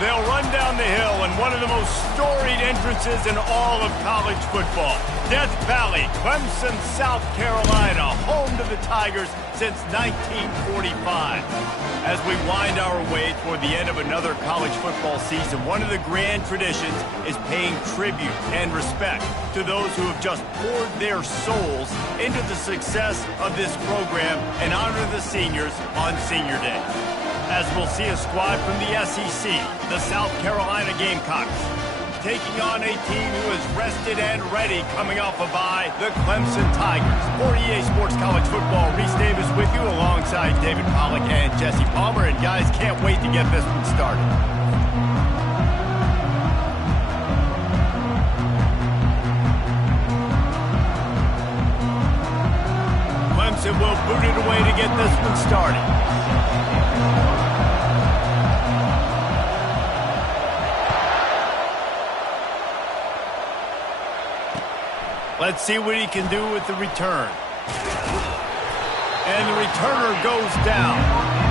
They'll run down the hill in one of the most storied entrances in all of college football. Death Valley, Clemson, South Carolina, home to the Tigers since 1945. As we wind our way toward the end of another college football season, one of the grand traditions is paying tribute and respect to those who have just poured their souls into the success of this program and honor the seniors on Senior Day. As we'll see a squad from the SEC, the South Carolina Gamecocks, taking on a team who is rested and ready coming off a bye, the Clemson Tigers. For EA Sports College Football, Reese Davis with you alongside David Pollack and Jesse Palmer. And guys, can't wait to get this one started. Clemson will boot it away to get this one started. Let's see what he can do with the return. And the returner goes down.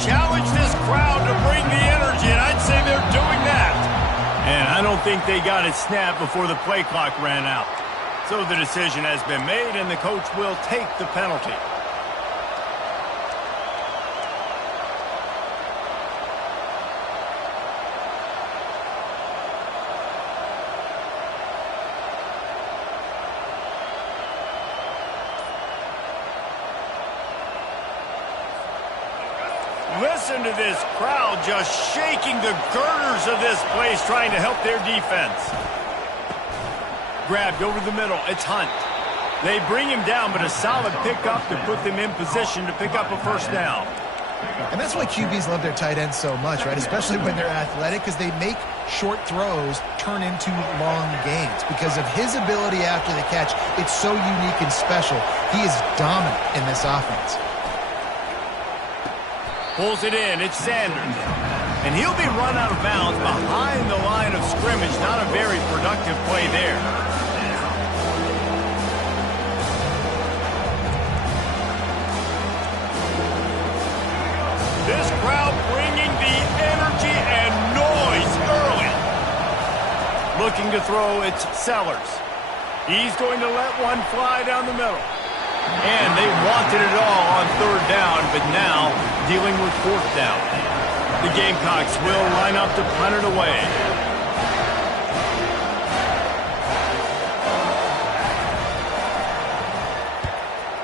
Challenge this crowd to bring the energy, and I'd say they're doing that. And I don't think they got it snapped before the play clock ran out. So the decision has been made, and the coach will take the penalty. Listen to this crowd just shaking the girders of this place, trying to help their defense. Grabbed over the middle. It's Hunt. They bring him down, but a solid pickup to put them in position to pick up a first down. And that's why QBs love their tight ends so much, right? Especially when they're athletic, because they make short throws turn into long gains. Because of his ability after the catch, it's so unique and special. He is dominant in this offense. Pulls it in. It's Sanders. And he'll be run out of bounds behind the line of scrimmage. Not a very productive play there. This crowd bringing the energy and noise early. Looking to throw, it's Sellers. He's going to let one fly down the middle. And they wanted it all on third down, but now dealing with fourth down. The Gamecocks will line up to punt it away.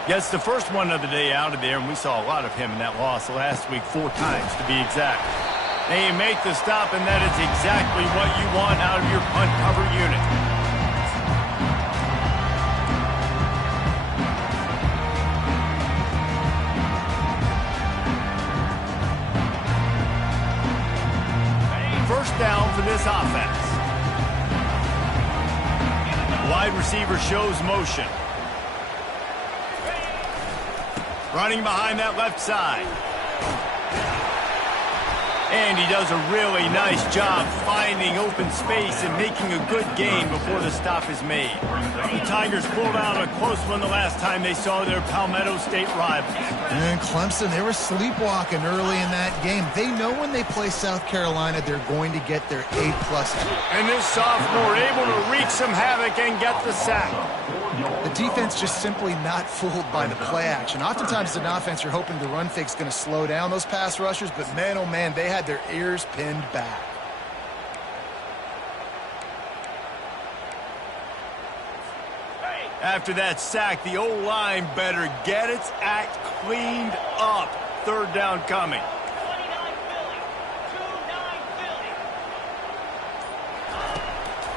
Gets the first one of the day out of there, and we saw a lot of him in that loss last week, 4 times to be exact. They make the stop, and that is exactly what you want out of your punt cover unit. First down for this offense. Wide receiver shows motion. Running behind that left side. And he does a really nice job finding open space and making a good gain before the stop is made. The Tigers pulled out a close one the last time they saw their Palmetto State rivals. And Clemson, they were sleepwalking early in that game. They know when they play South Carolina, they're going to get their A+. And this sophomore able to wreak some havoc and get the sack. The defense just simply not fooled by the play action. Oftentimes, as an offense, you're hoping the run fake's going to slow down those pass rushers, but man, oh man, they had their ears pinned back. After that sack, the O-line better get its act cleaned up. Third down coming.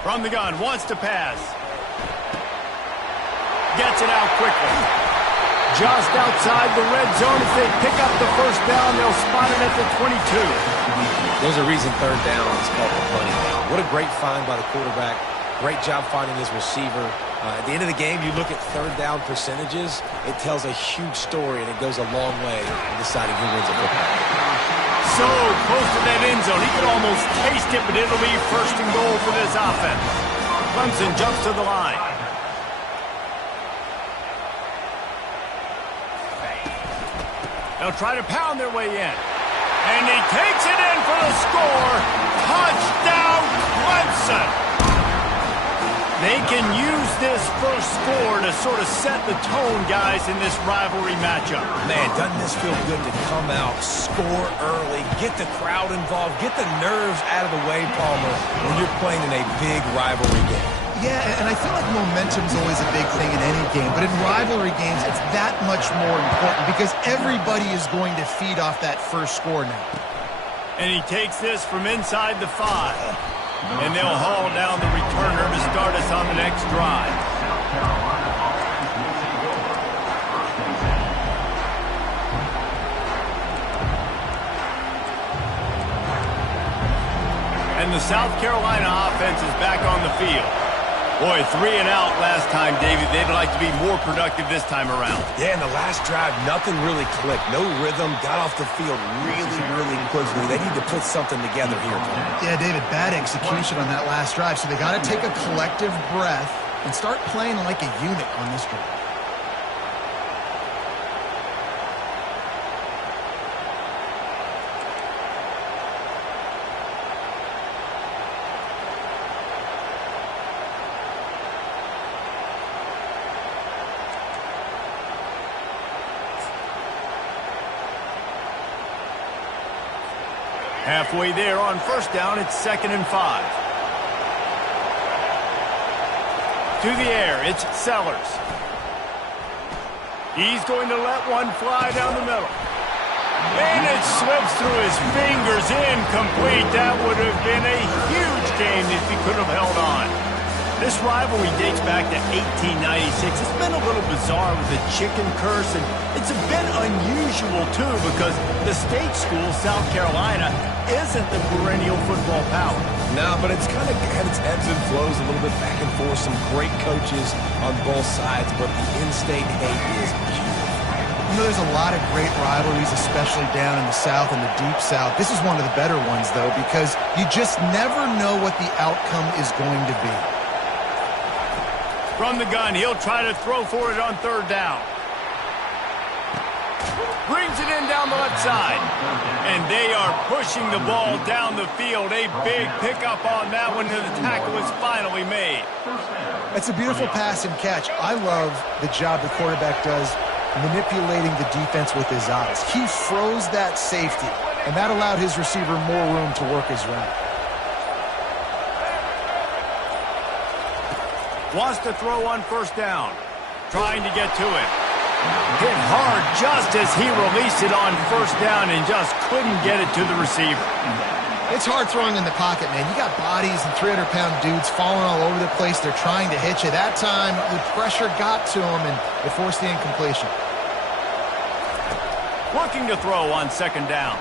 From the gun, wants to pass. Gets it out quickly. Just outside the red zone. If they pick up the first down, they'll spot it at the 22. There's a reason third down is called the bunny down. What a great find by the quarterback. Great job finding his receiver. At the end of the game, you look at third down percentages. It tells a huge story, and it goes a long way in deciding who wins a football game. So close to that end zone. He could almost taste it, but it'll be first and goal for this offense. Clemson jumps to the line. They'll try to pound their way in. And he takes it in for the score. Touchdown, Clemson. They can use this first score to sort of set the tone, guys, in this rivalry matchup. Man, doesn't this feel good to come out, score early, get the crowd involved, get the nerves out of the way, Palmer, when you're playing in a big rivalry game. Yeah, and I feel like momentum's always a big thing in any game, but in rivalry games, it's that much more important because everybody is going to feed off that first score now. And he takes this from inside the 5. And they'll haul down the returner to start us on the next drive. And the South Carolina offense is back on the field. Boy, 3 and out last time, David. They'd like to be more productive this time around. Yeah, in the last drive, nothing really clicked. No rhythm, got off the field really quickly. They need to put something together here. Yeah, David, bad execution on that last drive. So they got to take a collective breath and start playing like a unit on this drive. Halfway there on first down, it's 2nd and 5. To the air, it's Sellers. He's going to let one fly down the middle. And it slips through his fingers, incomplete. That would have been a huge game if he could have held on. This rivalry dates back to 1896. It's been a little bizarre with the chicken curse, and it's a bit unusual, too, because the state school, South Carolina, isn't the perennial football power. No, but it's kind of had its ebbs and flows a little bit back and forth. Some great coaches on both sides, but the in-state hate is beautiful. You know, there's a lot of great rivalries, especially down in the South and the Deep South. This is one of the better ones, though, because you just never know what the outcome is going to be. From the gun, he'll try to throw for it on third down. Brings it in down the left side. And they are pushing the ball down the field. A big pickup on that one, and the tackle is finally made. It's a beautiful pass and catch. I love the job the quarterback does manipulating the defense with his eyes. He froze that safety, and that allowed his receiver more room to work his route. Wants to throw on first down. Trying to get to it. Hit hard just as he released it on first down and just couldn't get it to the receiver. It's hard throwing in the pocket, man. You got bodies and 300-pound dudes falling all over the place. They're trying to hit you. That time, the pressure got to him, and it forced the incompletion. Looking to throw on second down.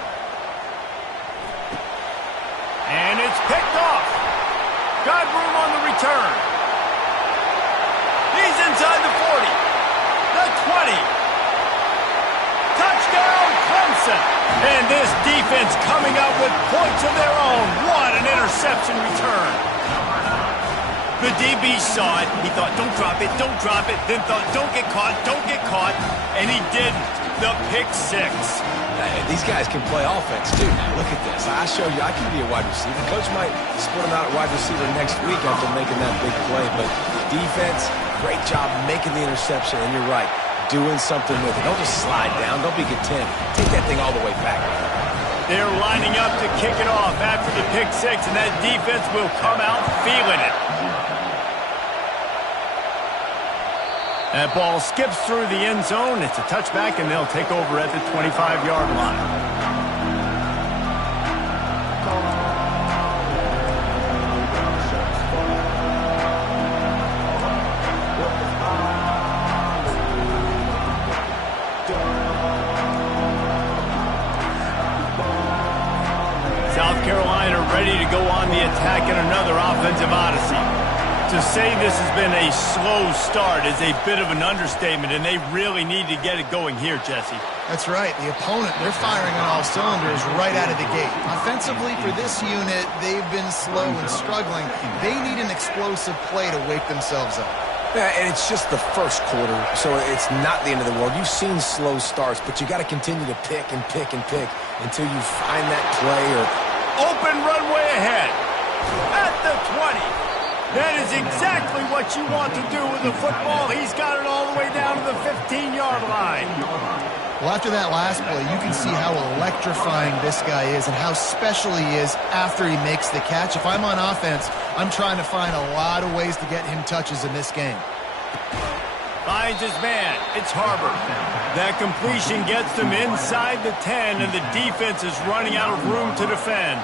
And it's picked off. Got room on the return. He's inside the 40. The 20. Touchdown, Clemson. And this defense coming up with points of their own. What an interception return. The DB saw it. He thought, don't drop it, don't drop it. Then thought, don't get caught, don't get caught. And he didn't. The pick six. Hey, these guys can play offense, too. Now, look at this. I show you I can be a wide receiver. Coach might split him out at wide receiver next week after making that big play. But defense, great job making the interception. And you're right, doing something with it. Don't just slide down. Don't be content. Take that thing all the way back. They're lining up to kick it off after the pick six, and that defense will come out feeling it. That ball skips through the end zone. It's a touchback, and they'll take over at the 25-yard line. South Carolina Jesse. To say this has been a slow start is a bit of an understatement, and they really need to get it going here, Jesse. That's right. The opponent, they're firing on all cylinders right out of the gate. Offensively, for this unit, they've been slow and struggling. They need an explosive play to wake themselves up. Yeah, and it's just the first quarter, so it's not the end of the world. You've seen slow starts, but you got to continue to pick and pick and pick until you find that play or open runway ahead at the 20. That is exactly what you want to do with the football. He's got it all the way down to the 15-yard line. Well, after that last play, you can see how electrifying this guy is and how special he is after he makes the catch. If I'm on offense, I'm trying to find a lot of ways to get him touches in this game. Finds his man. It's Harbor. That completion gets them inside the 10, and the defense is running out of room to defend.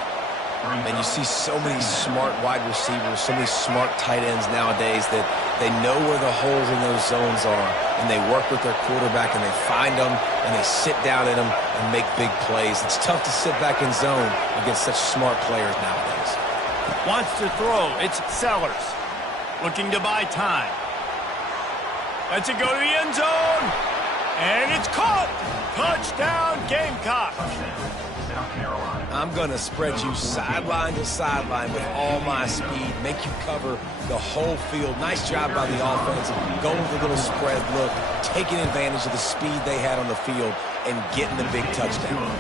And you see so many smart wide receivers, so many smart tight ends nowadays that they know where the holes in those zones are, and they work with their quarterback, and they find them, and they sit down in them and make big plays. It's tough to sit back in zone against such smart players nowadays. Wants to throw. It's Sellers. Looking to buy time. Lets it go to the end zone. And it's caught. Touchdown, Gamecocks. I'm going to spread you sideline to sideline with all my speed, make you cover the whole field. Nice job by the offense, going with a little spread look, taking advantage of the speed they had on the field and getting the big touchdown.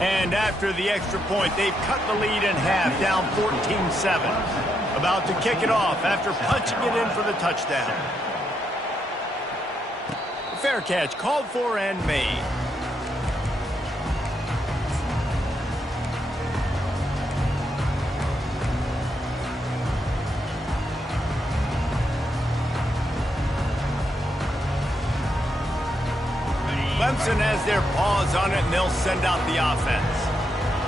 And after the extra point, they've cut the lead in half, down 14-7. About to kick it off after punching it in for the touchdown. Fair catch called for and made. Clemson has their paws on it, and they'll send out the offense.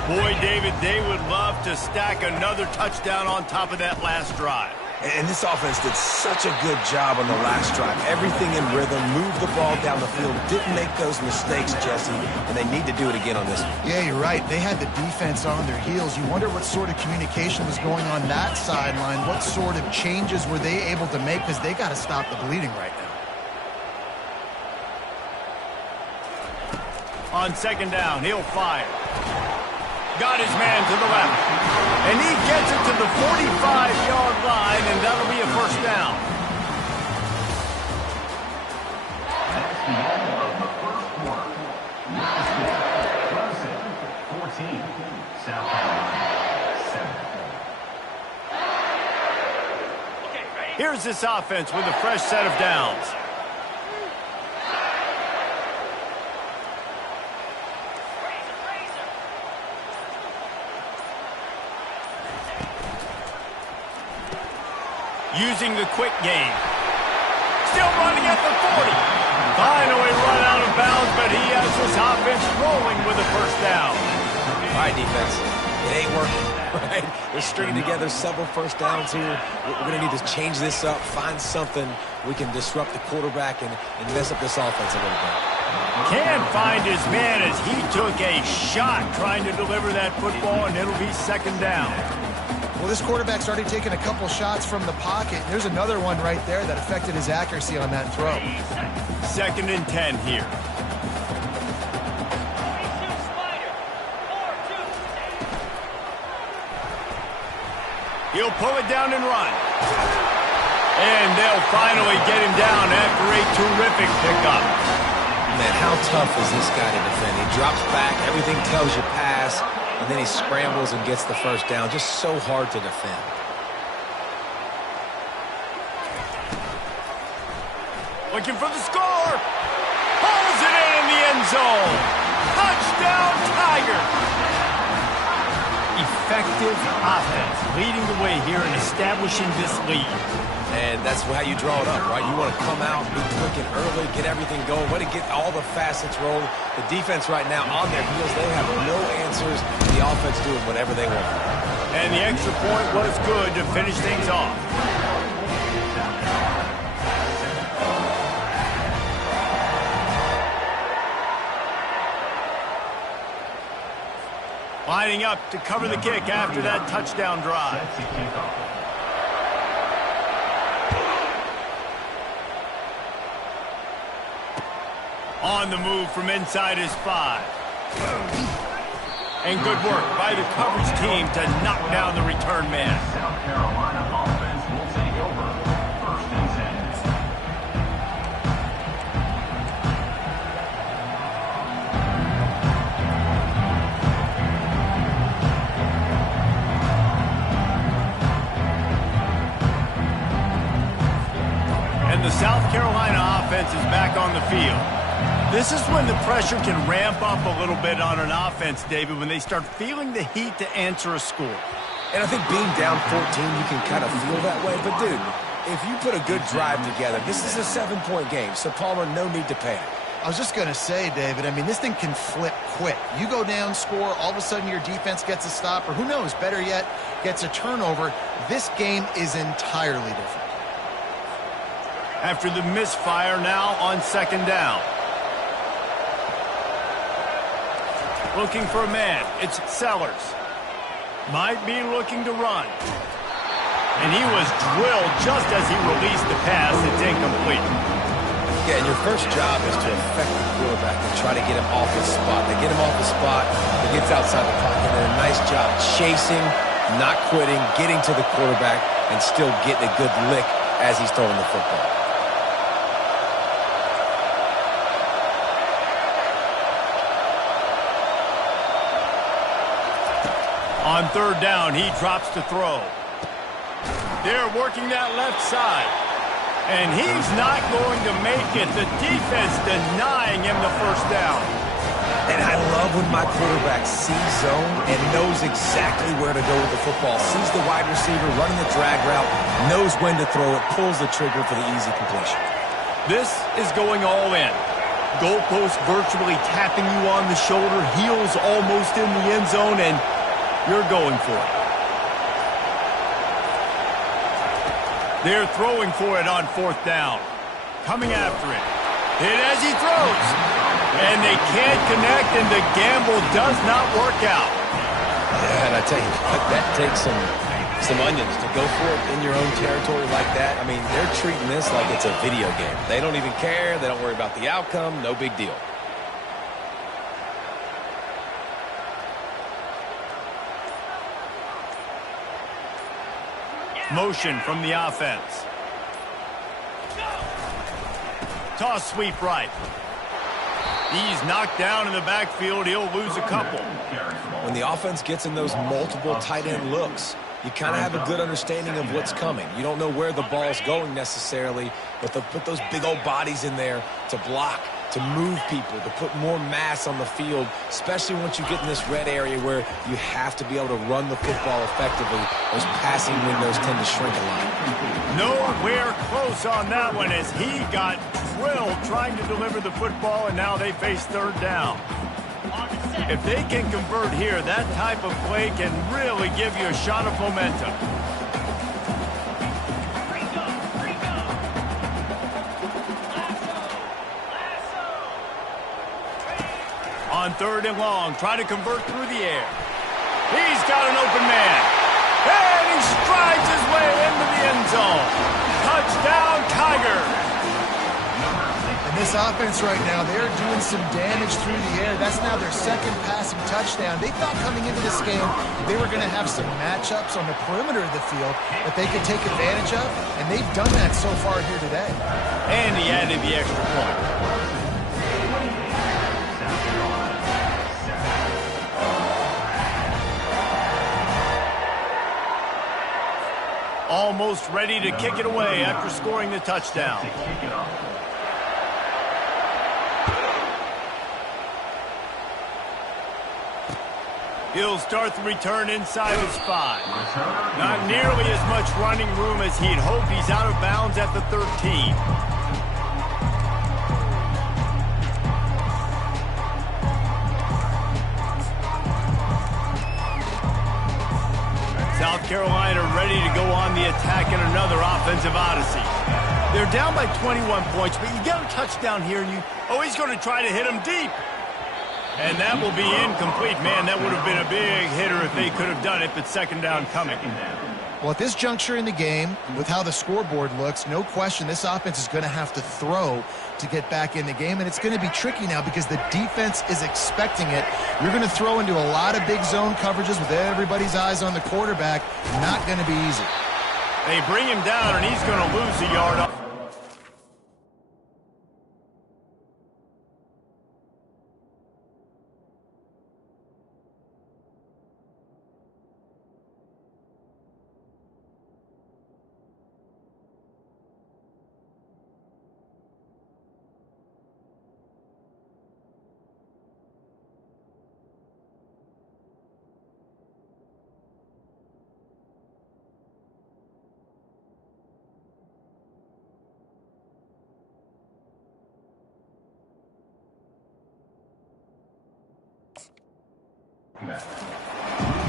Boy, David, they would love to stack another touchdown on top of that last drive. And this offense did such a good job on the last drive. Everything in rhythm, moved the ball down the field, didn't make those mistakes, Jesse, and they need to do it again on this one. Yeah, you're right. They had the defense on their heels. You wonder what sort of communication was going on that sideline. What sort of changes were they able to make, because they got to stop the bleeding right now. On second down, he'll fire. Got his man to the left. And he gets it to the 45-yard line, and that'll be a first down. Here's this offense with a fresh set of downs. Using the quick game. Still running at the 40. Finally run out of bounds, but he has this offense rolling with a first down. All right, defense. It ain't working, right? They're stringing together several first downs here. We're going to need to change this up, find something we can disrupt the quarterback and mess up this offense a little bit. Can't find his man as he took a shot trying to deliver that football, and it'll be second down. Well, this quarterback's already taken a couple shots from the pocket. There's another one right there that affected his accuracy on that throw. Second and 10 here. He'll pull it down and run. And they'll finally get him down after a terrific pickup. Man, how tough is this guy to defend? He drops back, everything tells you pass, and then he scrambles and gets the first down. Just so hard to defend. Looking for the score. Pulls it in the end zone. Touchdown, Tigers. Effective offense leading the way here and establishing this lead. And that's how you draw it up, right? You want to come out, be quick and early, get everything going, way to get all the facets rolling. The defense right now on their heels, they have no answers. The offense doing whatever they want. And the extra point was good to finish things off. Lining up to cover the kick after that touchdown drive. On the move from inside his 5. And good work by the coverage team to knock down the return man. South Carolina offense will take over 1st and 10. And the South Carolina offense is back on the field. This is when the pressure can ramp up a little bit on an offense, David, when they start feeling the heat to answer a score. And I think being down 14, you can kind of feel that way. But, dude, if you put a good drive together, this is a 7-point game. So, Palmer, no need to panic. I was just going to say, David, I mean, this thing can flip quick. You go down, score, all of a sudden your defense gets a stop, or who knows, better yet, gets a turnover. This game is entirely different. After the misfire, now on 2nd down. Looking for a man. It's Sellers. Might be looking to run. And he was drilled just as he released the pass. It's incomplete. Yeah, and your first job is to affect the quarterback and try to get him off his spot. They get him off the spot, he gets outside the pocket, and a nice job chasing, not quitting, getting to the quarterback, and still getting a good lick as he's throwing the football. On 3rd down, he drops to throw. They're working that left side. And he's not going to make it. The defense denying him the 1st down. And I love when my quarterback sees zone and knows exactly where to go with the football. Sees the wide receiver running the drag route, knows when to throw it, pulls the trigger for the easy completion. This is going all in. Goalpost virtually tapping you on the shoulder, heels almost in the end zone, and you're going for it. They're throwing for it on 4th down. Coming after it. Hit as he throws. And they can't connect, and the gamble does not work out. Yeah, and I tell you, that takes some onions to go for it in your own territory like that. I mean, they're treating this like it's a video game. They don't even care. They don't worry about the outcome. No big deal. Motion from the offense. Toss sweep right. He's knocked down in the backfield. He'll lose a couple. When the offense gets in those multiple tight end looks, you kind of have a good understanding of what's coming. You don't know where the ball's going necessarily, but they'll put those big old bodies in there to block, to move people, to put more mass on the field, especially once you get in this red area where you have to be able to run the football effectively. Those passing windows tend to shrink a lot. Nowhere close on that one as he got drilled trying to deliver the football, and now they face 3rd down. If they can convert here, that type of play can really give you a shot of momentum. On 3rd and long, try to convert through the air. He's got an open man. And he strides his way into the end zone. Touchdown, Tigers. And this offense right now, they're doing some damage through the air. That's now their 2nd passing touchdown. They thought coming into this game they were going to have some matchups on the perimeter of the field that they could take advantage of, and they've done that so far here today. And he added the extra point. Almost ready to kick it away after scoring the touchdown. He'll start the return inside his 5. Not nearly as much running room as he'd hoped. He's out of bounds at the 13. South Carolina ready to go on the attack in another offensive odyssey. They're down by 21 points, but you get a touchdown here, and he's going to try to hit him deep. And that will be incomplete. Man, that would have been a big hitter if they could have done it, but 2nd down coming. Well, at this juncture in the game, with how the scoreboard looks, no question this offense is going to have to throw to get back in the game, and it's going to be tricky now because the defense is expecting it. You're going to throw into a lot of big zone coverages with everybody's eyes on the quarterback. Not going to be easy. They bring him down, and he's going to lose a yard up.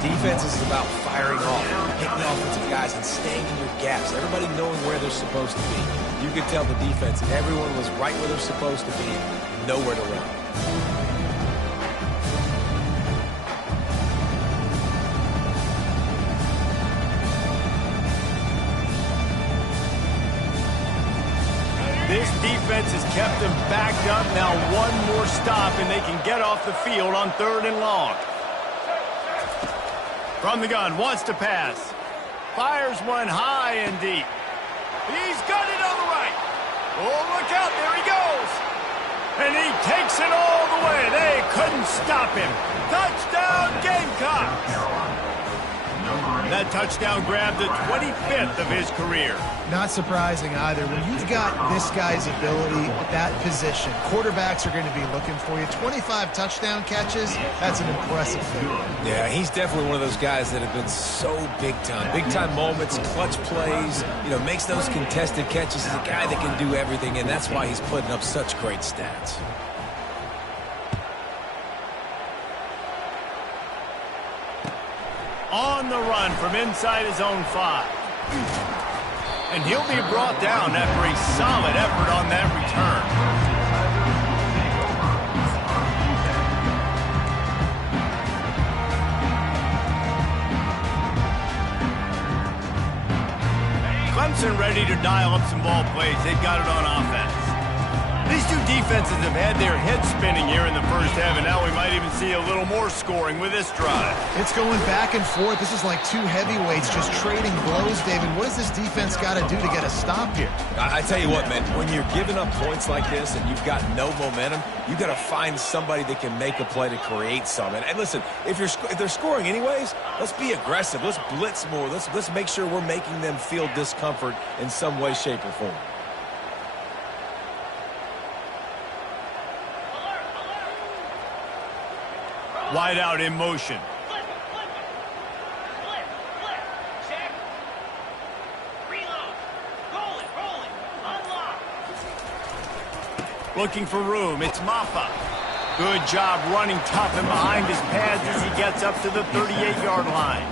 Defense is about firing off, hitting the offensive guys, and staying in your gaps. Everybody knowing where they're supposed to be. You could tell the defense, everyone was right where they're supposed to be, nowhere to run. This defense has kept them backed up. Now one more stop, and they can get off the field on 3rd and long. From the gun, wants to pass. Fires one high and deep. He's got it on the right. Oh, look out, there he goes. And he takes it all the way. They couldn't stop him. Touchdown, Gamecocks. That touchdown grabbed the 25th of his career. Not surprising either. When you've got this guy's ability at that position, quarterbacks are going to be looking for you. 25 touchdown catches, that's an impressive thing. Yeah, he's definitely one of those guys that have been so big time. Big time moments, clutch plays, makes those contested catches. He's a guy that can do everything, and that's why he's putting up such great stats. On the run from inside his own 5. And he'll be brought down after a solid effort on that return. Clemson ready to dial up some ball plays. They've got it on offense. These two defenses have had their heads spinning here in the first half, and now we might even see a little more scoring with this drive. It's going back and forth. This is like two heavyweights just trading blows, David. What does this defense got to do to get a stop here? I tell you what, man, when you're giving up points like this and you've got no momentum, you've got to find somebody that can make a play to create some. And listen, if they're scoring anyways, let's be aggressive. Let's blitz more. Let's make sure we're making them feel discomfort in some way, shape, or form. Wide out in motion. Check. Reload. Roll it. Unlock. Looking for room. It's Maffa. Good job running tough and behind his pads as he gets up to the 38-yard line.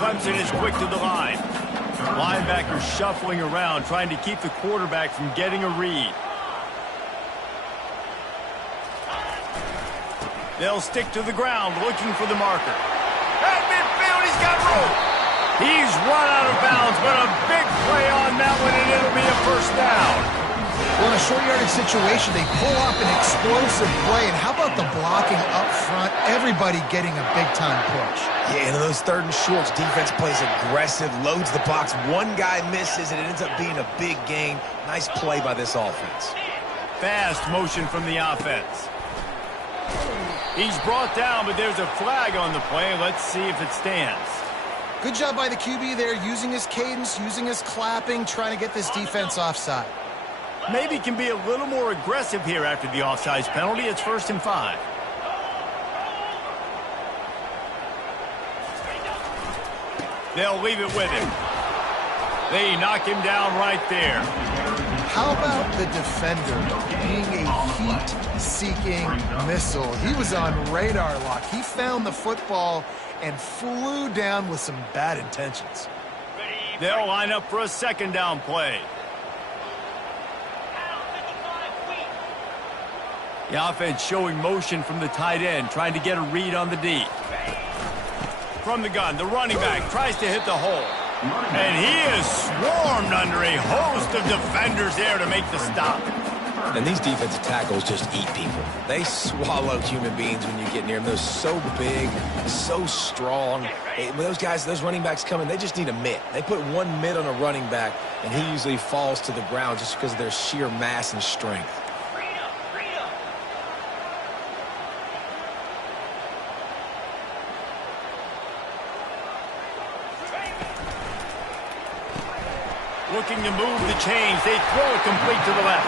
Clemson is quick to the line. Linebackers shuffling around, trying to keep the quarterback from getting a read. They'll stick to the ground, looking for the marker. At midfield, he's got room. He's run out of bounds, but a big play on that one, and it'll be a first down. Well, in a short yardage situation, they pull off an explosive play. And how about the blocking up front? Everybody getting a big-time push. Yeah, and those 3rd and shorts, defense plays aggressive, loads the box. One guy misses, and it ends up being a big gain. Nice play by this offense. Fast motion from the offense. He's brought down, but there's a flag on the play. Let's see if it stands. Good job by the QB there, using his cadence, using his clapping, trying to get this defense offside. Maybe can be a little more aggressive here after the offsides penalty. It's 1st and 5. They'll leave it with him. They knock him down right there. How about the defender being a heat-seeking missile? He was on radar lock. He found the football and flew down with some bad intentions. They'll line up for a 2nd down play. The offense showing motion from the tight end, trying to get a read on the D. From the gun, the running back tries to hit the hole. And he is swarmed under a host of defenders there to make the stop. And these defensive tackles just eat people. They swallow human beings when you get near them. They're so big, so strong. When those guys, those running backs come in, they just need a mitt. They put one mitt on a running back, and he usually falls to the ground just because of their sheer mass and strength. Looking to move the chains. They throw it complete to the left.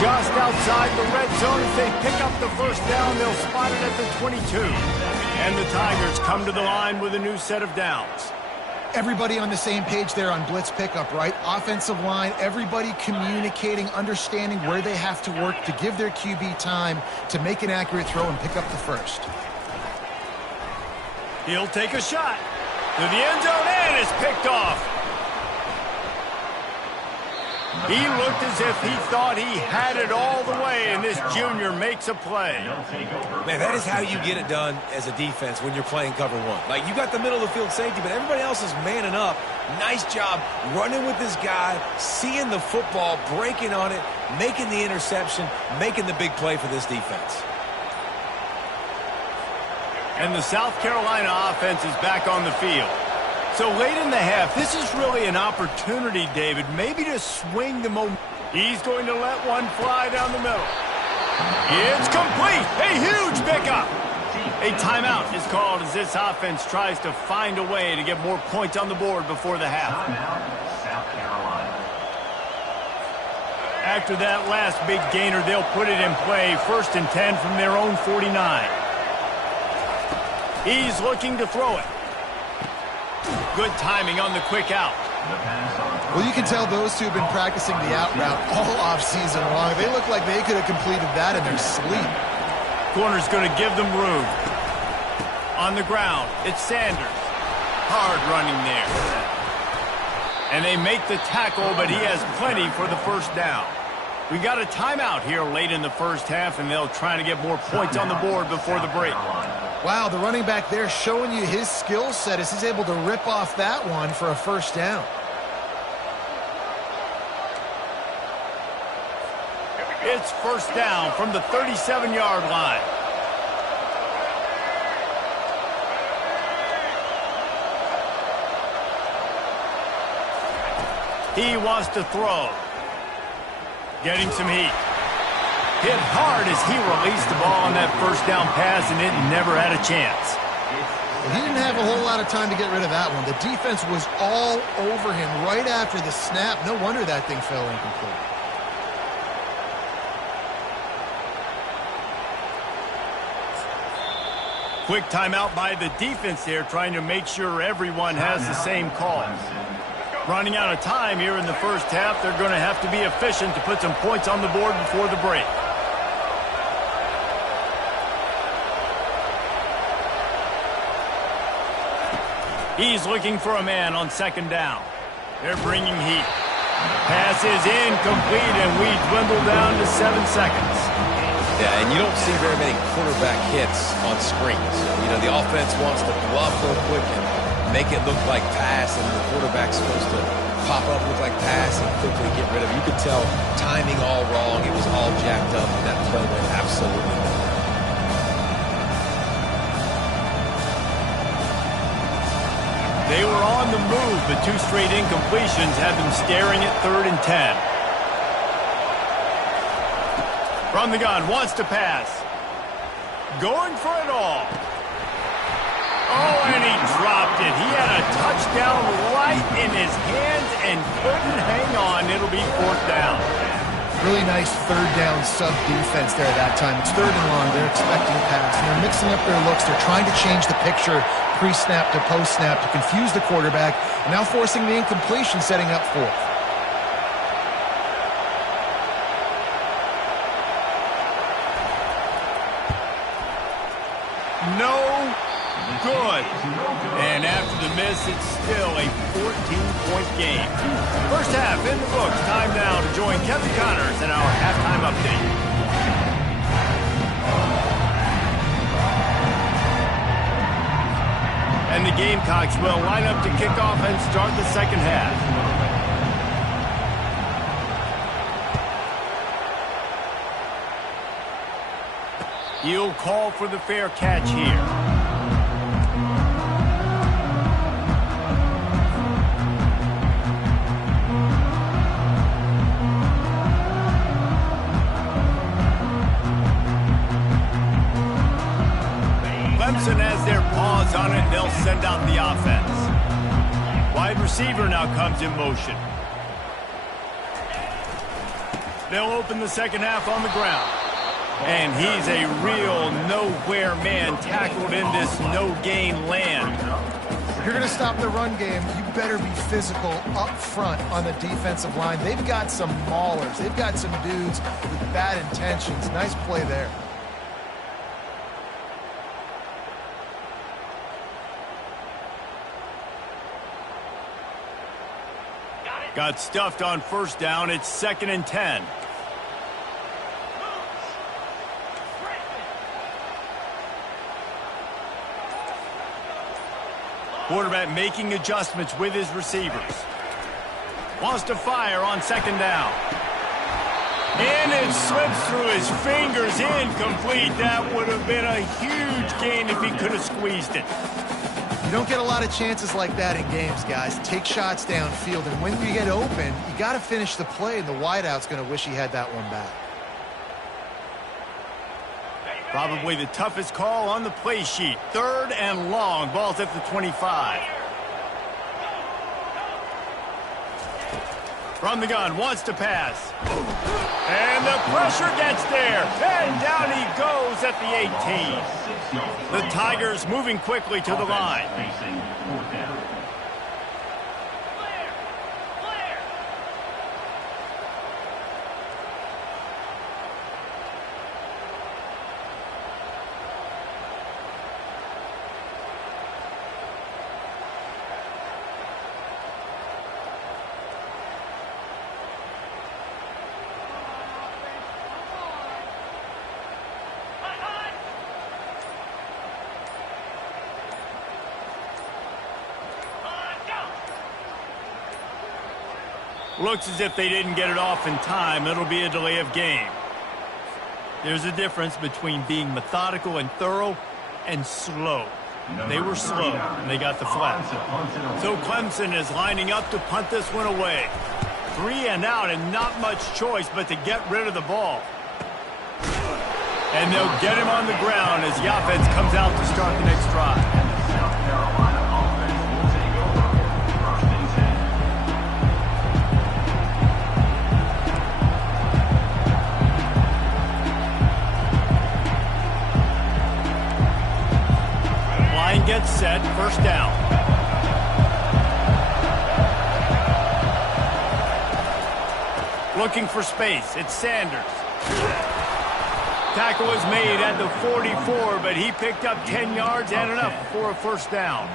Just outside the red zone as they pick up the first down. They'll spot it at the 22. And the Tigers come to the line with a new set of downs. Everybody on the same page there on blitz pickup, right? Offensive line, everybody communicating, understanding where they have to work to give their QB time to make an accurate throw and pick up the first. He'll take a shot to the end zone and is picked off. He looked as if he thought he had it all the way, and this junior makes a play. Man, that is how you get it done as a defense when you're playing cover one. Like, you got the middle of the field safety, but everybody else is manning up. Nice job running with this guy, seeing the football, breaking on it, making the interception, making the big play for this defense. And the South Carolina offense is back on the field. So late in the half, this is really an opportunity, David, maybe to swing the momentum. He's going to let one fly down the middle. It's complete. A huge pickup. A timeout is called as this offense tries to find a way to get more points on the board before the half. South Carolina. After that last big gainer, they'll put it in play. 1st and 10 from their own 49. He's looking to throw it. Good timing on the quick out. Well, you can tell those two have been practicing the out route all offseason long. They look like they could have completed that in their sleep. Corner's going to give them room. On the ground, it's Sanders. Hard running there. And they make the tackle, but he has plenty for the first down. We got a timeout here late in the first half, and they'll try to get more points on the board before the break. Wow, the running back there showing you his skill set as he's able to rip off that one for a first down. It's first down from the 37-yard line. He wants to throw. Getting some heat. Hit hard as he released the ball on that first down pass, and it never had a chance. He didn't have a whole lot of time to get rid of that one. The defense was all over him right after the snap. No wonder that thing fell incomplete. Quick timeout by the defense there, trying to make sure everyone has the same call. Running out of time here in the first half, they're going to have to be efficient to put some points on the board before the break. He's looking for a man on 2nd down. They're bringing heat. Pass is incomplete, and we dwindle down to 7 seconds. Yeah, and you don't see very many quarterback hits on screens. You know, the offense wants to bluff real quick and make it look like pass, and the quarterback's supposed to pop up, look like pass, and quickly get rid of it. You could tell timing all wrong. It was all jacked up, and that play went absolutely nowhere. They were on the move, but 2 straight incompletions had them staring at 3rd and 10. From the gun, wants to pass. Going for it all. Oh, and he dropped it. He had a touchdown right in his hands and couldn't hang on. It'll be 4th down. Really nice 3rd down sub defense there at that time. It's 3rd and long. They're expecting pass, and they're mixing up their looks. They're trying to change the picture pre-snap to post-snap to confuse the quarterback, and now forcing the incompletion, setting up 4th. No good. And after the miss, it's still a 14-point game. First half in the books. Time now to join Kevin Connors in our halftime update. And the Gamecocks will line up to kick off and start the second half. He'll call for the fair catch here. Clemson has their paws on it, and they'll send out the offense. Wide receiver now comes in motion. They'll open the second half on the ground. And he's a real nowhere man tackled in this no-gain land. If you're going to stop the run game, you better be physical up front on the defensive line. They've got some maulers. They've got some dudes with bad intentions. Nice play there. Got stuffed on first down. It's 2nd and 10. Quarterback making adjustments with his receivers. Wants to fire on 2nd down. And it slips through his fingers, incomplete. That would have been a huge gain if he could have squeezed it. You don't get a lot of chances like that in games, guys. Take shots downfield, and when you get open, you got to finish the play, and the wideout's going to wish he had that one back. Probably the toughest call on the play sheet. 3rd and long. Ball's at the 25. From the gun, wants to pass. And the pressure gets there. And down he goes at the 18. The Tigers moving quickly to the line. Looks as if they didn't get it off in time. It'll be a delay of game. There's a difference between being methodical and thorough and slow. They were slow, and they got the flat. So Clemson is lining up to punt this one away. 3 and out, and not much choice but to get rid of the ball. And they'll get him on the ground as the offense comes out to start the next drive. Gets set, 1st down. Looking for space, it's Sanders. Tackle was made at the 44, but he picked up 10 yards and enough for a 1st down.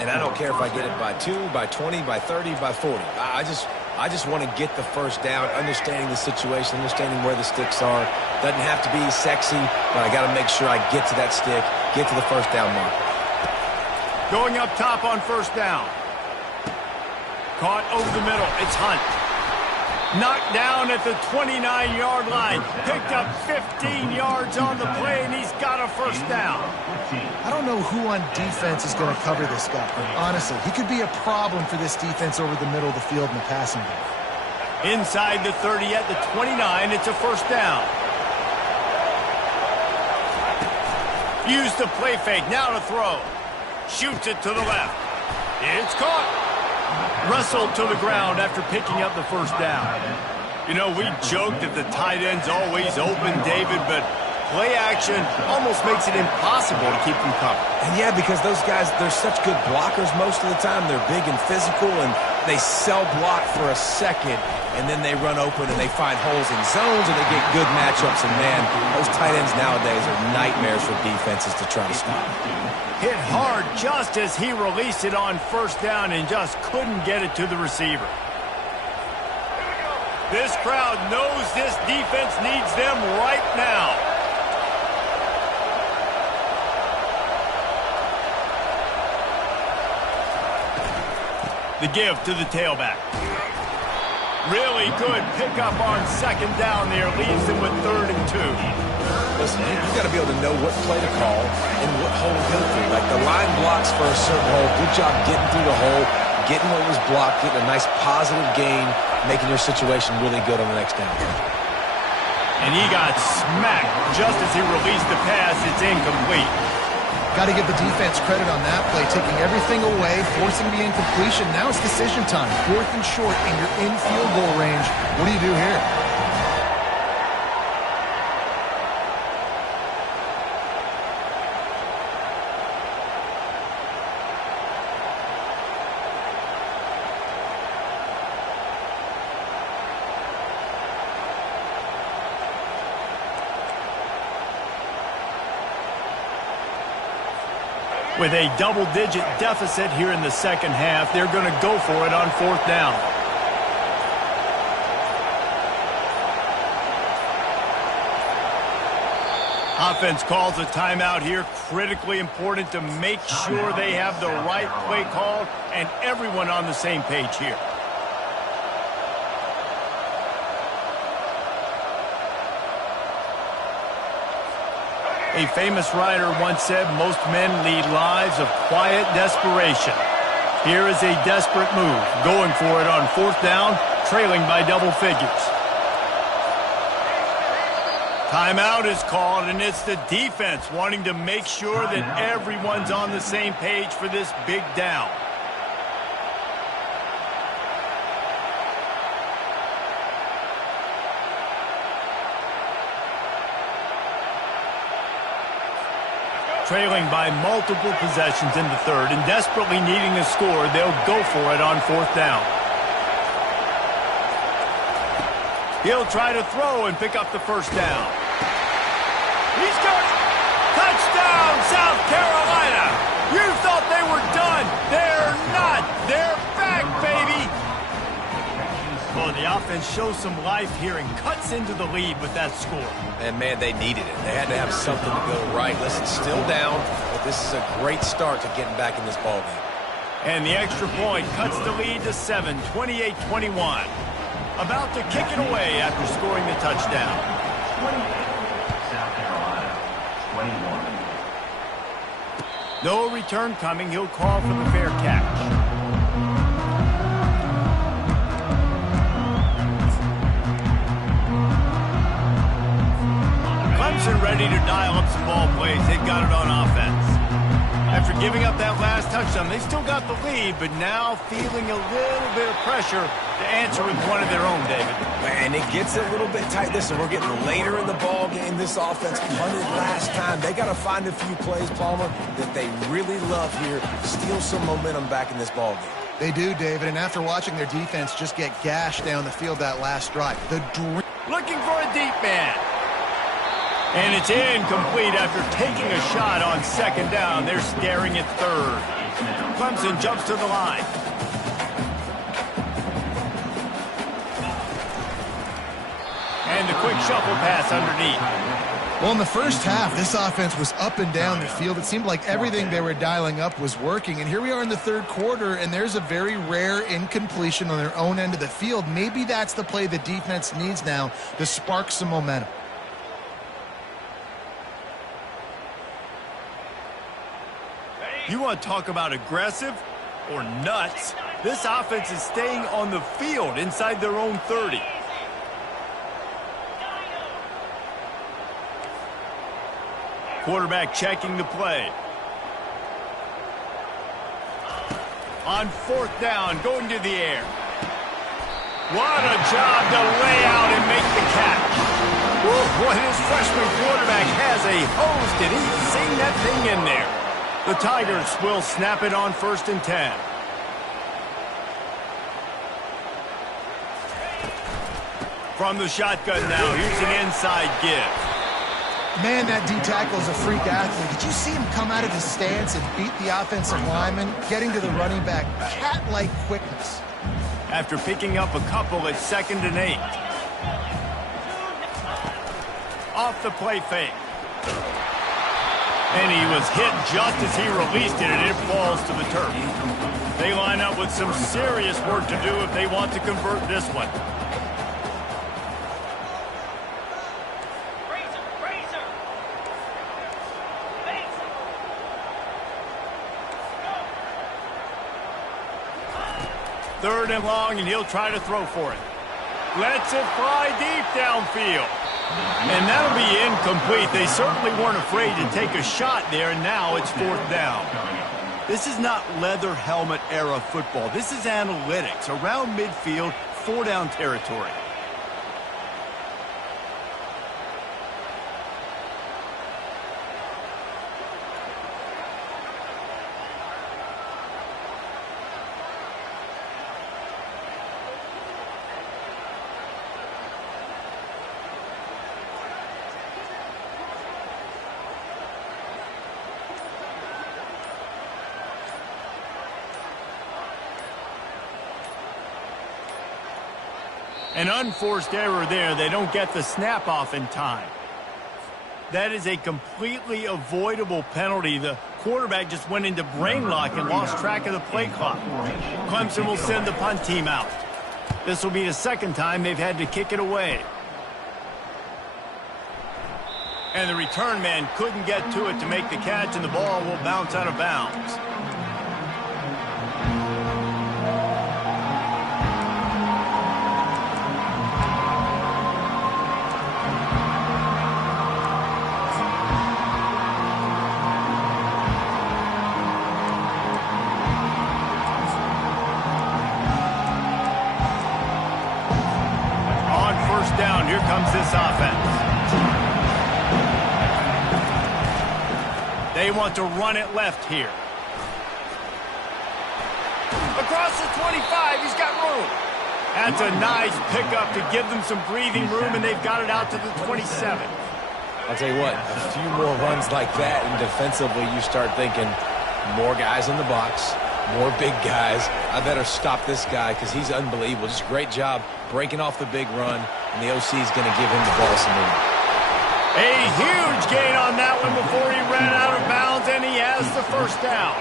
And I don't care if I get it by 2, by 20, by 30, by 40. I just want to get the 1st down, understanding the situation, understanding where the sticks are. Doesn't have to be sexy, but I got to make sure I get to that stick, get to the 1st down mark. Going up top on 1st down. Caught over the middle. It's Hunt. Knocked down at the 29-yard line. Picked up 15 yards on the play, and he's got a 1st down. I don't know who on defense is going to cover this guy. Honestly, he could be a problem for this defense over the middle of the field in the passing game. Inside the 30 at the 29, it's a 1st down. Use the play fake. Now to throw. Shoots it to the left. It's caught. Wrestled to the ground after picking up the 1st down. You know, we joked that the tight end's always open, David, but play action almost makes it impossible to keep them covered. And yeah, because those guys, they're such good blockers most of the time. They're big and physical, and they sell block for a second, and then they run open and they find holes in zones, and they get good matchups. And man, those tight ends nowadays are nightmares for defenses to try to stop. Hit hard just as he released it on 1st down and just couldn't get it to the receiver. This crowd knows this defense needs them right now. The give to the tailback. Really good pickup on second down there. Leaves them with 3rd and 2. Listen, you got to be able to know what play to call and what hole to go through. Like the line blocks for a certain hole. Good job getting through the hole, getting what was blocked, getting a nice positive gain, making your situation really good on the next down. And he got smacked just as he released the pass. It's incomplete. Got to give the defense credit on that play, taking everything away, forcing the incompletion. Now it's decision time. 4th and short, and you're in field goal range. What do you do here? With a double-digit deficit here in the second half, they're going to go for it on 4th down. Offense calls a timeout here. Critically important to make sure they have the right play call and everyone on the same page here. A famous writer once said, most men lead lives of quiet desperation. Here is a desperate move, going for it on 4th down, trailing by double figures. Timeout is called, and it's the defense wanting to make sure that everyone's on the same page for this big down. Trailing by multiple possessions in the 3rd and desperately needing a score, they'll go for it on 4th down. He'll try to throw and pick up the 1st down. He's got it! Touchdown, South Carolina! You thought they were done. They're not. They're back, baby! Well, the offense shows some life here and cuts into the lead with that score. And, man, they needed it. They had to have something to go right. Listen, still down, but this is a great start to getting back in this ballgame. And the extra point cuts the lead to 7, 28-21. About to kick it away after scoring the touchdown. 28, South Carolina, 21. No return coming. He'll call for the fair catch. Clemson ready to dial up some ball plays. They've got it on offense. After giving up that last touchdown, they still got the lead, but now feeling a little bit of pressure to answer with one of their own, David. And it gets a little bit tight. Listen, we're getting later in the ball game. This offense punted last time. They got to find a few plays, Palmer, that they really love here. Steal some momentum back in this ball game. They do, David, and after watching their defense just get gashed down the field that last drive, looking for a deep man. And it's incomplete after taking a shot on 2nd down. They're staring at 3rd. Clemson jumps to the line. And the quick shuffle pass underneath. Well, in the first half, this offense was up and down the field. It seemed like everything they were dialing up was working. And here we are in the 3rd quarter, and there's a very rare incompletion on their own end of the field. Maybe that's the play the defense needs now to spark some momentum. You want to talk about aggressive or nuts? This offense is staying on the field inside their own 30. Quarterback checking the play. On 4th down, going to the air. What a job to lay out and make the catch. Woo, boy, this freshman quarterback has a hose. Did he sing that thing in there? The Tigers will snap it on 1st and 10. From the shotgun now, here's an inside give. Man, that D-tackle is a freak athlete. Did you see him come out of his stance and beat the offensive lineman, getting to the running back? Cat-like quickness. After picking up a couple at 2nd and 8. Off the play fake. And he was hit just as he released it, and it falls to the turf. They line up with some serious work to do if they want to convert this one. Razor. Base. Go. 3rd and long, and he'll try to throw for it. Lets it fly deep downfield. And that'll be incomplete. They certainly weren't afraid to take a shot there, and now it's 4th down. This is not leather helmet era football. This is analytics. Around midfield, 4-down territory. An unforced error there. They don't get the snap off in time. That is a completely avoidable penalty. The quarterback just went into brain lock and lost track of the play clock. Clemson will send the punt team out. This will be the 2nd time they've had to kick it away. And the return man couldn't get to it to make the catch, and the ball will bounce out of bounds. Here comes this offense. They want to run it left here. Across the 25, he's got room. That's a nice pickup to give them some breathing room, and they've got it out to the 27. I'll tell you what, a few more runs like that, and defensively you start thinking more guys in the box, more big guys. I better stop this guy because he's unbelievable. Just a great job breaking off the big run, and the OC is going to give him the ball some movement. A huge gain on that one before he ran out of bounds, and he has the 1st down.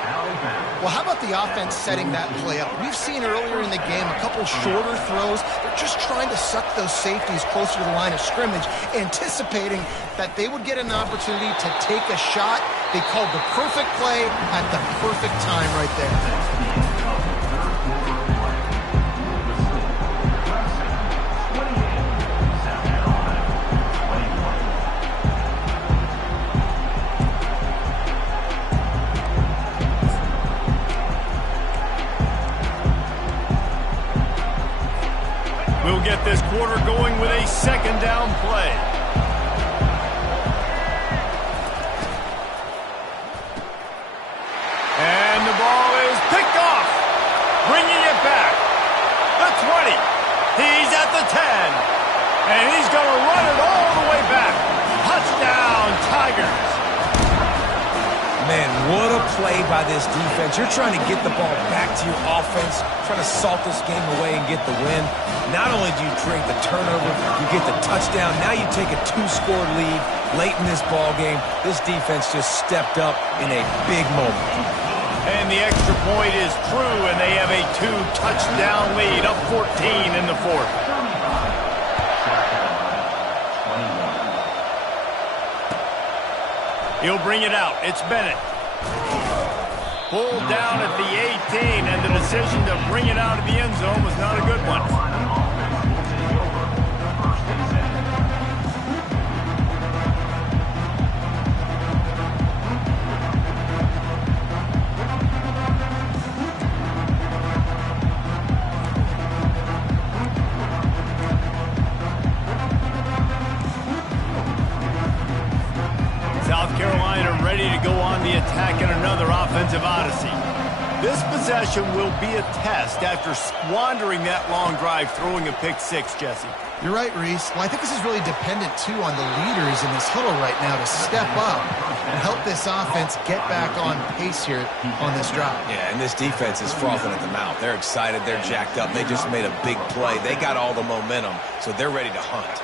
Well, how about the offense setting that play up? We've seen earlier in the game a couple shorter throws. They're just trying to suck those safeties closer to the line of scrimmage, anticipating that they would get an opportunity to take a shot. They called the perfect play at the perfect time right there. We'll get this quarter going with a 2nd down play. And the ball is picked off. Bringing it back. The 20. He's at the 10. And he's going to run it all the way back. Touchdown, Tigers. Man, what a play by this defense. You're trying to get the ball back to your offense, trying to salt this game away and get the win. Not only do you create the turnover, you get the touchdown. Now you take a 2-score lead late in this ball game. This defense just stepped up in a big moment. And the extra point is true, and they have a 2-touchdown lead, up 14 in the 4th. He'll bring it out. It's Bennett. Pulled down at the 18, and the decision to bring it out of the end zone was not a good one. South Carolina ready to go on the attack in another offensive odyssey. This possession will be a test after squandering that long drive, throwing a pick-6, Jesse. You're right, Reese. Well, I think this is really dependent, too, on the leaders in this huddle right now to step up and help this offense get back on pace here on this drive. Yeah, and this defense is frothing at the mouth. They're excited. They're jacked up. They just made a big play. They got all the momentum, so they're ready to hunt.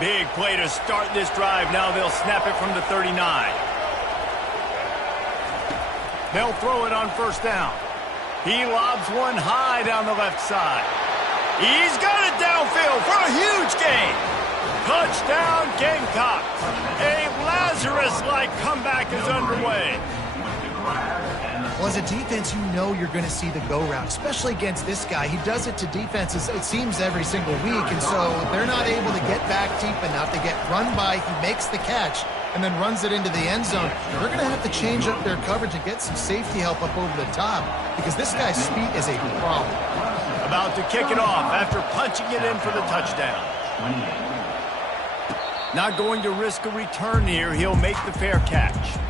Big play to start this drive. Now they'll snap it from the 39. They'll throw it on first down. He lobs one high down the left side. He's got it downfield for a huge gain. Touchdown, Gamecocks. A Lazarus-like comeback is underway. Well, as a defense, you know you're going to see the go route, especially against this guy. He does it to defenses, it seems, every single week, and so they're not able to get back deep enough. They get run by, he makes the catch, and then runs it into the end zone. They're going to have to change up their coverage and get some safety help up over the top because this guy's speed is a problem. About to kick it off after punching it in for the touchdown. Not going to risk a return here. He'll make the fair catch.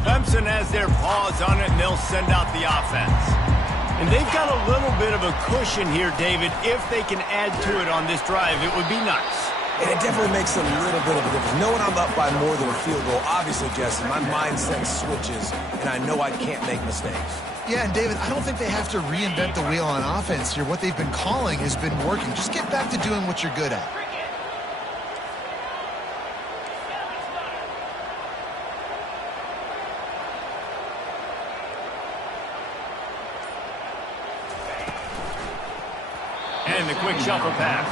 Clemson has their paws on it, and they'll send out the offense. And they've got a little bit of a cushion here, David. If they can add to it on this drive, it would be nice. And it definitely makes a little bit of a difference. Knowing I'm up by more than a field goal, obviously, Jesse, my mindset switches, and I know I can't make mistakes. Yeah, and David, I don't think they have to reinvent the wheel on offense here. What they've been calling has been working. Just get back to doing what you're good at. And the quick shuffle pass.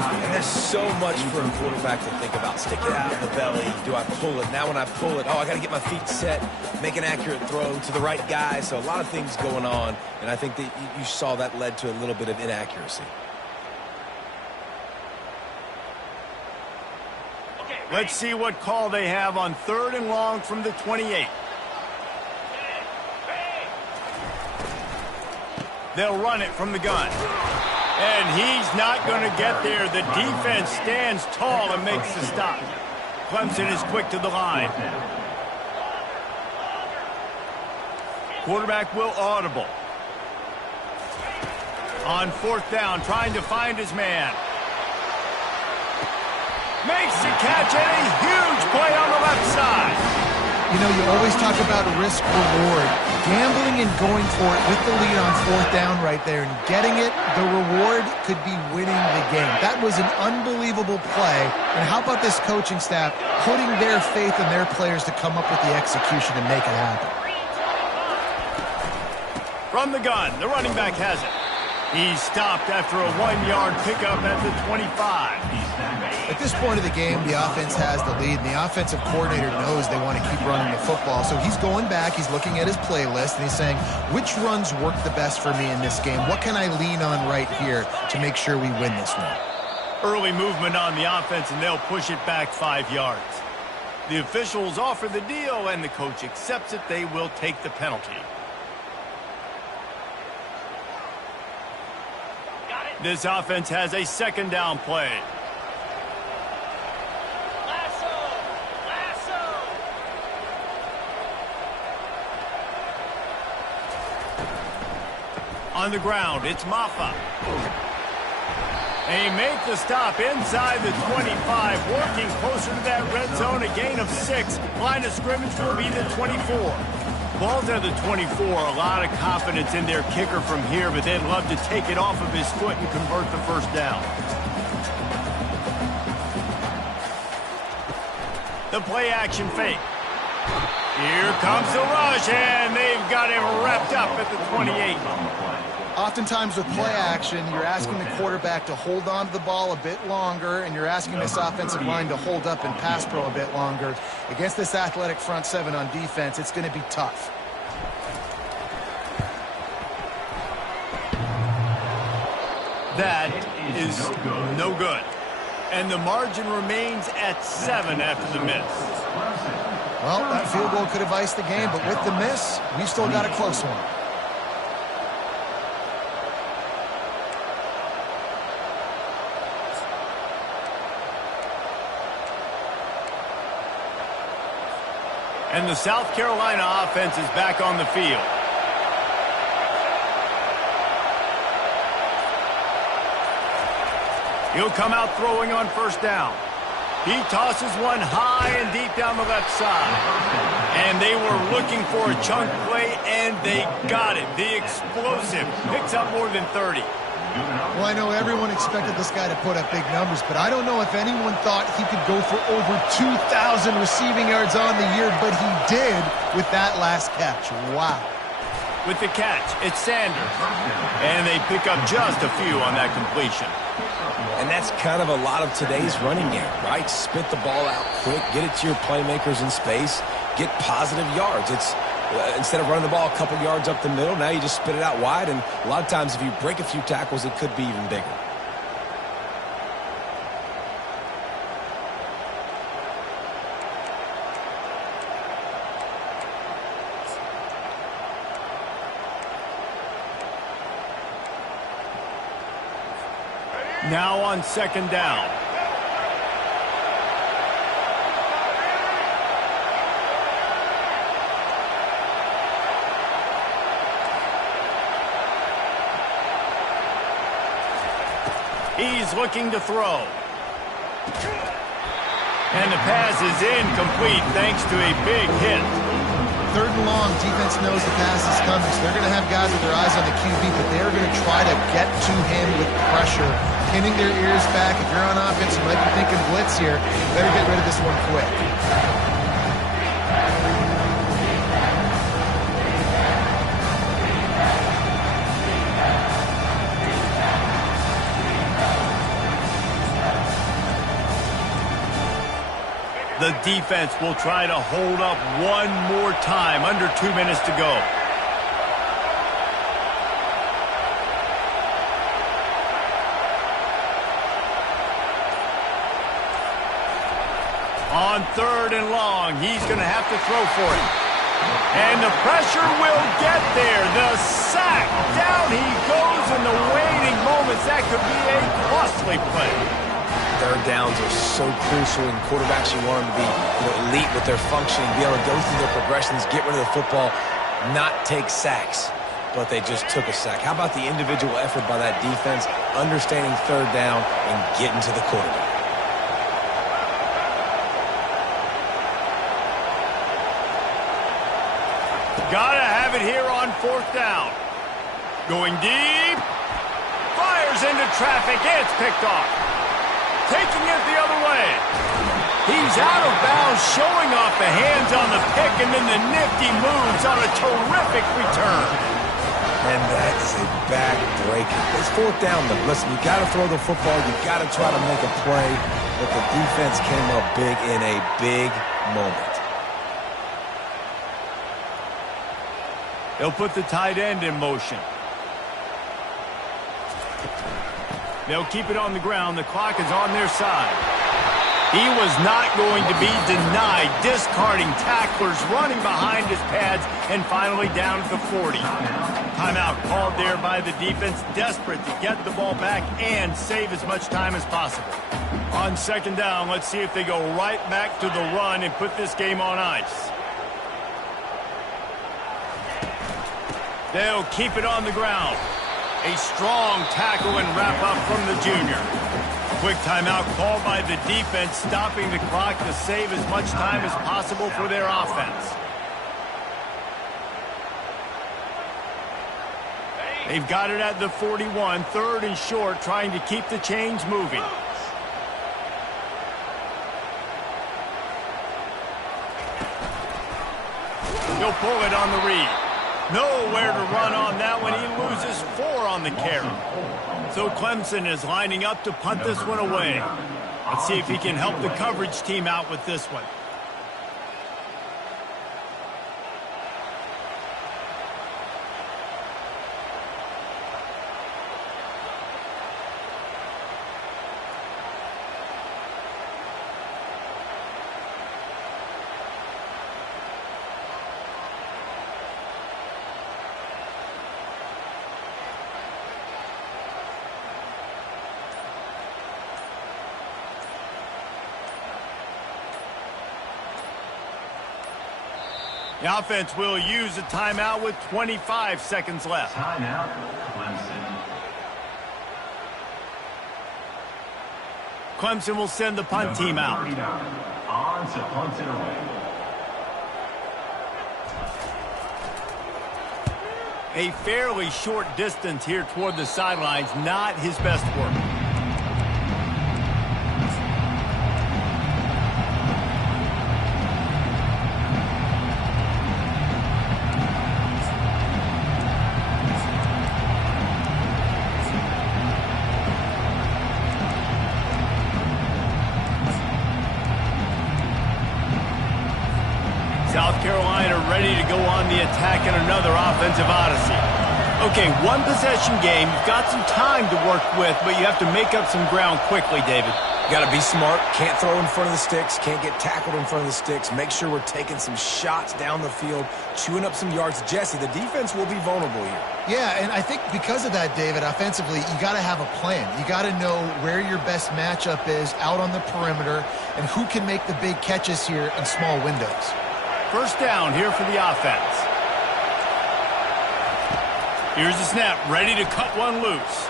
And there's so much for a quarterback to think about. Stick it out of the belly. Do I pull it? Now when I pull it, I got to get my feet set, make an accurate throw to the right guy. So a lot of things going on, and I think that you saw that led to a little bit of inaccuracy. Let's see what call they have on 3rd and long from the 28. They'll run it from the gun. And he's not going to get there. The defense stands tall and makes the stop. Clemson is quick to the line. Quarterback will audible. On 4th down, trying to find his man. Makes the catch, and a huge play on the left side. You know, you always talk about risk-reward. Gambling and going for it with the lead on 4th down right there and getting it, the reward could be winning the game. That was an unbelievable play. And how about this coaching staff putting their faith in their players to come up with the execution and make it happen? From the gun, the running back has it. He's stopped after a 1-yard pickup at the 25. At this point of the game, the offense has the lead, and the offensive coordinator knows they want to keep running the football. So he's going back, he's looking at his playlist, and he's saying, which runs work the best for me in this game? What can I lean on right here to make sure we win this one? Early movement on the offense, and they'll push it back 5 yards. The officials offer the deal, and the coach accepts it. They will take the penalty. This offense has a 2nd down play. On the ground, it's Maffa. They make the stop inside the 25, working closer to that red zone, a gain of 6. Line of scrimmage will be the 24. Ball's at the 24, a lot of confidence in their kicker from here, but they'd love to take it off of his foot and convert the 1st down. The play action fake. Here comes the rush, and they've got him wrapped up at the 28. Oftentimes with play action, you're asking the quarterback to hold on to the ball a bit longer, and you're asking this offensive line to hold up and pass pro a bit longer. Against this athletic front 7 on defense, it's going to be tough. That is no good. And the margin remains at 7 after the miss. Well, that field goal could have iced the game, but with the miss, we've still got a close one. And the South Carolina offense is back on the field. He'll come out throwing on 1st down. He tosses one high and deep down the left side. And they were looking for a chunk play, and they got it. The explosive picks up more than 30. Well, I know everyone expected this guy to put up big numbers, but I don't know if anyone thought he could go for over 2,000 receiving yards on the year, but he did with that last catch. Wow. With the catch, it's Sanders. And they pick up just a few on that completion. And that's kind of a lot of today's running game, right? Spit the ball out quick, get it to your playmakers in space, get positive yards. It's instead of running the ball a couple yards up the middle, now you just spit it out wide, and a lot of times if you break a few tackles, it could be even bigger. Now on second down. He's looking to throw. And the pass is incomplete thanks to a big hit. Third and long, defense knows the pass is coming, so they're going to have guys with their eyes on the QB, but they're going to try to get to him with pressure, pinning their ears back. If you're on offense, you might be thinking blitz here. Better get rid of this one quick. The defense will try to hold up one more time. Under 2 minutes to go. On third and long, he's going to have to throw for it. And the pressure will get there. The sack. Down he goes in the waiting moments. That could be a costly play. Third downs are so crucial, and quarterbacks, you want them to be elite with their functioning, be able to go through their progressions, get rid of the football, not take sacks. But they just took a sack. How about the individual effort by that defense, understanding third down and getting to the quarterback? Gotta have it here on fourth down. Going deep. Fires into traffic. It's picked off. Taking it the other way. He's out of bounds, showing off the hands on the pick, and then the nifty moves on a terrific return. And that is a back-breaker. It's fourth down, but listen, you got to throw the football. You got to try to make a play, but the defense came up big in a big moment. They'll put the tight end in motion. They'll keep it on the ground. The clock is on their side. He was not going to be denied, discarding tacklers, running behind his pads, and finally down at the 40. Timeout called there by the defense, desperate to get the ball back and save as much time as possible. On second down, let's see if they go right back to the run and put this game on ice. They'll keep it on the ground. A strong tackle and wrap-up from the junior. Quick timeout called by the defense, stopping the clock to save as much time as possible for their offense. They've got it at the 41, third and short, trying to keep the chains moving. He'll pull it on the read. Nowhere to run on that one. He loses 4 on the carry. So Clemson is lining up to punt this one away. Let's see if he can help the coverage team out with this one. The offense will use a timeout with 25 seconds left. Timeout, Clemson. Clemson will send the punt team out. 39 on to punt it away. A fairly short distance here toward the sidelines, not his best work. South Carolina ready to go on the attack in another offensive odyssey. Okay, one possession game. You've got some time to work with, but you have to make up some ground quickly, David. Got to be smart. Can't throw in front of the sticks. Can't get tackled in front of the sticks. Make sure we're taking some shots down the field, chewing up some yards. Jesse, the defense will be vulnerable here. Yeah, and I think because of that, David, offensively, you got to have a plan. You got to know where your best matchup is out on the perimeter and who can make the big catches here in small windows. First down here for the offense. Here's the snap, ready to cut one loose.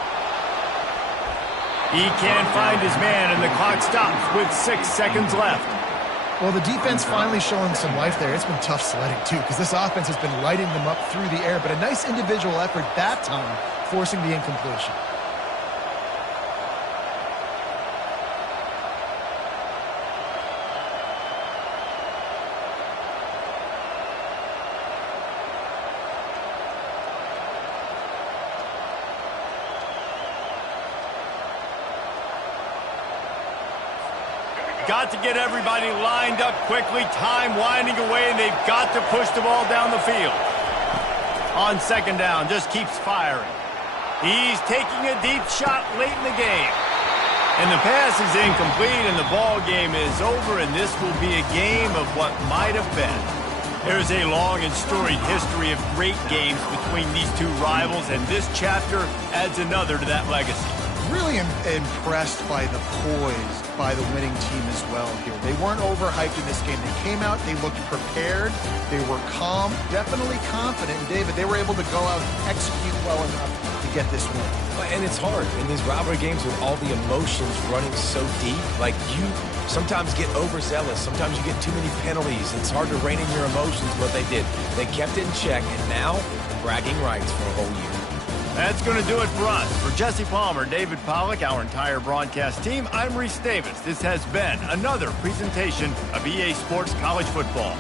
He can't find his man, and the clock stops with 6 seconds left. Well, the defense finally showing some life there. It's been tough sledding, too, because this offense has been lighting them up through the air, but a nice individual effort that time, forcing the incompletion. Got to get everybody lined up quickly. Time winding away, and they've got to push the ball down the field. On second down, just keeps firing. He's taking a deep shot late in the game. And the pass is incomplete, and the ball game is over, and this will be a game of what might have been. There's a long and storied history of great games between these two rivals, and this chapter adds another to that legacy. Really impressed by the poise by the winning team as well here. They weren't overhyped in this game. They came out, they looked prepared, they were calm, definitely confident. And David, they were able to go out and execute well enough to get this win. And it's hard in these rivalry games with all the emotions running so deep. Like, you sometimes get overzealous. Sometimes you get too many penalties. It's hard to rein in your emotions, but they did. They kept it in check, and now bragging rights for a whole year. That's going to do it for us. For Jesse Palmer, David Pollack, our entire broadcast team, I'm Reese Davis. This has been another presentation of EA Sports College Football.